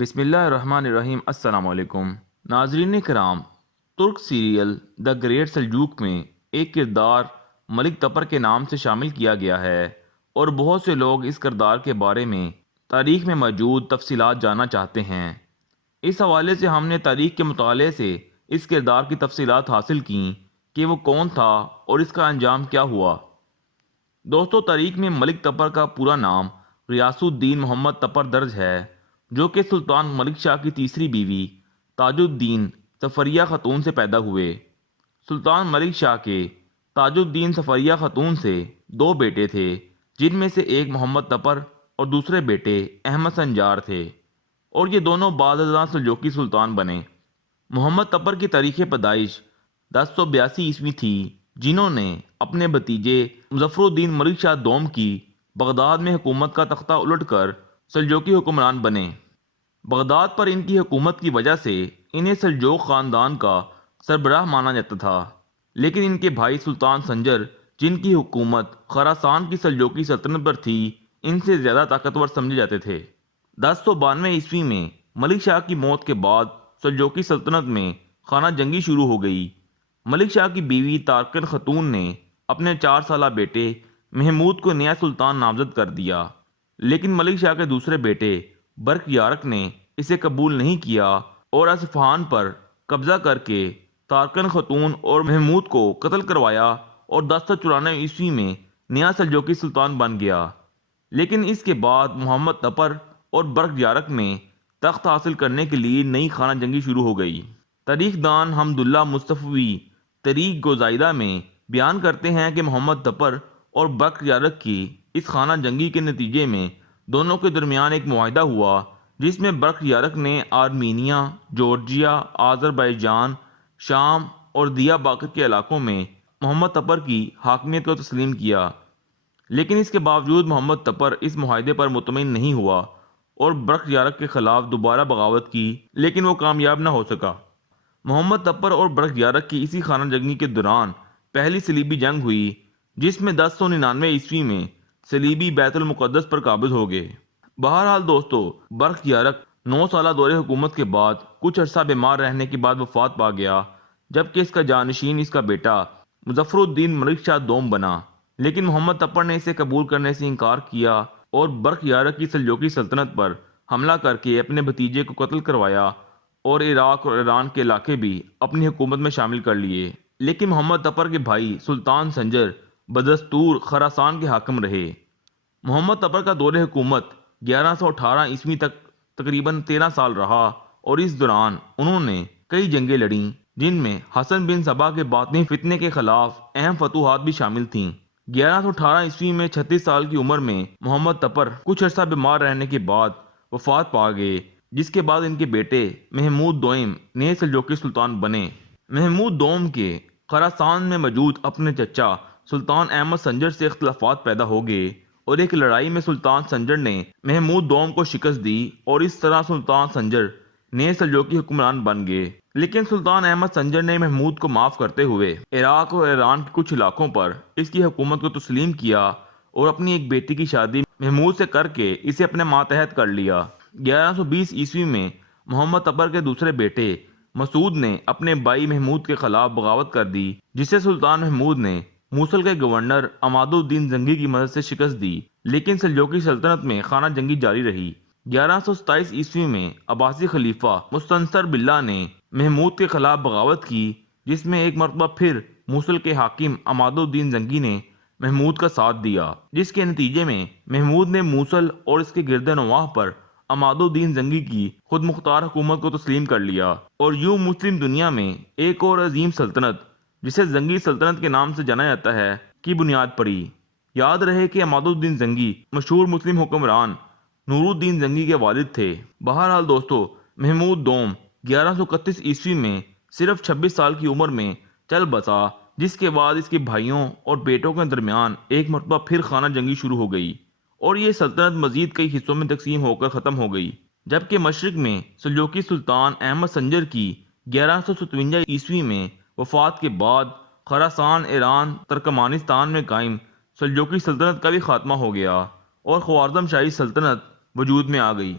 بسم اللہ الرحمن الرحیم۔ السلام علیکم ناظرین کرام، ترک سیریل دا گریٹ سلجوق میں ایک کردار ملک تپر کے نام سے شامل کیا گیا ہے اور بہت سے لوگ اس کردار کے بارے میں تاریخ میں موجود تفصیلات جاننا چاہتے ہیں۔ اس حوالے سے ہم نے تاریخ کے مطالعے سے اس کردار کی تفصیلات حاصل کیں کہ وہ کون تھا اور اس کا انجام کیا ہوا۔ دوستو، تاریخ میں ملک تپر کا پورا نام غیاث الدین محمد تپر درج ہے، جو کہ سلطان ملک شاہ کی تیسری بیوی تاج الدین صفریہ خاتون سے پیدا ہوئے۔ سلطان ملک شاہ کے تاج الدین صفریہ خاتون سے دو بیٹے تھے، جن میں سے ایک محمد تپر اور دوسرے بیٹے احمد سنجار تھے، اور یہ دونوں بعد ازاں سلجوقی سلطان بنے۔ محمد تپر کی تاریخ پیدائش 1082 عیسوی تھی، جنہوں نے اپنے بھتیجے مظفر الدین ملک شاہ دوم کی بغداد میں حکومت کا تختہ الٹ کر سلجوقی حکمران بنے۔ بغداد پر ان کی حکومت کی وجہ سے انہیں سلجوق خاندان کا سربراہ مانا جاتا تھا، لیکن ان کے بھائی سلطان سنجر، جن کی حکومت خراسان کی سلجوقی سلطنت پر تھی، ان سے زیادہ طاقتور سمجھے جاتے تھے۔ 1092 عیسوی میں ملک شاہ کی موت کے بعد سلجوقی سلطنت میں خانہ جنگی شروع ہو گئی۔ ملک شاہ کی بیوی تارکن خاتون نے اپنے 4 سالہ بیٹے محمود کو نیا سلطان نامزد کر دیا، لیکن ملک شاہ کے دوسرے بیٹے برق یارق نے اسے قبول نہیں کیا اور اصفہان پر قبضہ کر کے تارکن خاتون اور محمود کو قتل کروایا اور 1094 عیسوی میں نیا سلجوقی سلطان بن گیا۔ لیکن اس کے بعد محمد تپر اور برق یارق میں تخت حاصل کرنے کے لیے نئی خانہ جنگی شروع ہو گئی۔ تاریخ دان حمداللہ مصطفی طریق گوزائیدہ میں بیان کرتے ہیں کہ محمد تپر اور برق یارق کی اس خانہ جنگی کے نتیجے میں دونوں کے درمیان ایک معاہدہ ہوا، جس میں برق یارق نے آرمینیا، جورجیا، آذربائیجان، شام اور دیا باکر کے علاقوں میں محمد تپر کی حاکمیت کو تسلیم کیا۔ لیکن اس کے باوجود محمد تپر اس معاہدے پر مطمئن نہیں ہوا اور برق یارق کے خلاف دوبارہ بغاوت کی، لیکن وہ کامیاب نہ ہو سکا۔ محمد تپر اور برق یارق کی اسی خانہ جنگی کے دوران پہلی صلیبی جنگ ہوئی، جس میں 1099 عیسوی میں صلیبی بیت المقدس پر قابض ہو گئے۔ بہرحال دوستو، برق یارق 9 سالہ دور حکومت کے بعد کچھ عرصہ بیمار رہنے کے بعد وفات پا گیا، جبکہ اس کا جانشین اس کا بیٹا مظفر الدین ملک شاہ دوم بنا۔ لیکن محمد تپر نے اسے قبول کرنے سے انکار کیا اور برق یارق کی سلجوقی سلطنت پر حملہ کر کے اپنے بھتیجے کو قتل کروایا اور عراق اور ایران کے علاقے بھی اپنی حکومت میں شامل کر لیے۔ لیکن محمد تپر کے بھائی سلطان سنجر بدستور خراسان کے حاکم رہے۔ محمد تپر کا دور حکومت 1118 عیسوی تک تقریباً 13 سال رہا اور اس دوران انہوں نے کئی جنگیں لڑیں، جن میں حسن بن صبا کے باطنی فتنے کے خلاف اہم فتوحات بھی شامل تھیں۔ 1118 عیسوی میں 36 سال کی عمر میں محمد تپر کچھ عرصہ بیمار رہنے کے بعد وفات پا گئے، جس کے بعد ان کے بیٹے محمود دوئم نئے سلجوقی سلطان بنے۔ محمود دوم کے خراسان میں موجود اپنے چچا سلطان احمد سنجر سے اختلافات پیدا ہو گئے اور ایک لڑائی میں سلطان سنجر نے محمود دوم کو شکست دی اور اس طرح سلطان سنجر نئے سلجوقی حکمران بن گئے۔ لیکن سلطان احمد سنجر نے محمود کو معاف کرتے ہوئے عراق اور ایران کے کچھ علاقوں پر اس کی حکومت کو تسلیم کیا اور اپنی ایک بیٹی کی شادی محمود سے کر کے اسے اپنے ماتحت کر لیا۔ 1120 عیسوی میں محمد تپر کے دوسرے بیٹے مسعود نے اپنے بھائی محمود کے خلاف بغاوت کر دی، جسے سلطان محمود نے موصل کے گورنر عماد الدین زنگی کی مدد سے شکست دی، لیکن سلجوقی سلطنت میں خانہ جنگی جاری رہی۔ 1127 عیسوی میں عباسی خلیفہ مستنصر باللہ نے محمود کے خلاف بغاوت کی، جس میں ایک مرتبہ پھر موصل کے حاکم عماد الدین زنگی نے محمود کا ساتھ دیا، جس کے نتیجے میں محمود نے موصل اور اس کے گرد نواح پر عماد الدین زنگی کی خود مختار حکومت کو تسلیم کر لیا اور یوں مسلم دنیا میں ایک اور عظیم سلطنت، جسے زنگی سلطنت کے نام سے جانا جاتا ہے، کی بنیاد پڑی۔ یاد رہے کہ عماد الدین زنگی مشہور مسلم حکمران نور الدین زنگی کے والد تھے۔ بہرحال دوستو، محمود دوم 1131 عیسوی میں صرف 26 سال کی عمر میں چل بسا، جس کے بعد اس کے بھائیوں اور بیٹوں کے درمیان ایک مرتبہ پھر خانہ جنگی شروع ہو گئی اور یہ سلطنت مزید کئی حصوں میں تقسیم ہو کر ختم ہو گئی، جبکہ مشرق میں سلجوقی سلطان احمد سنجر کی 1157 عیسوی میں وفات کے بعد خراسان، ایران، ترکمانستان میں قائم سلجوقی سلطنت کا بھی خاتمہ ہو گیا اور خوارزم شاہی سلطنت وجود میں آ گئی۔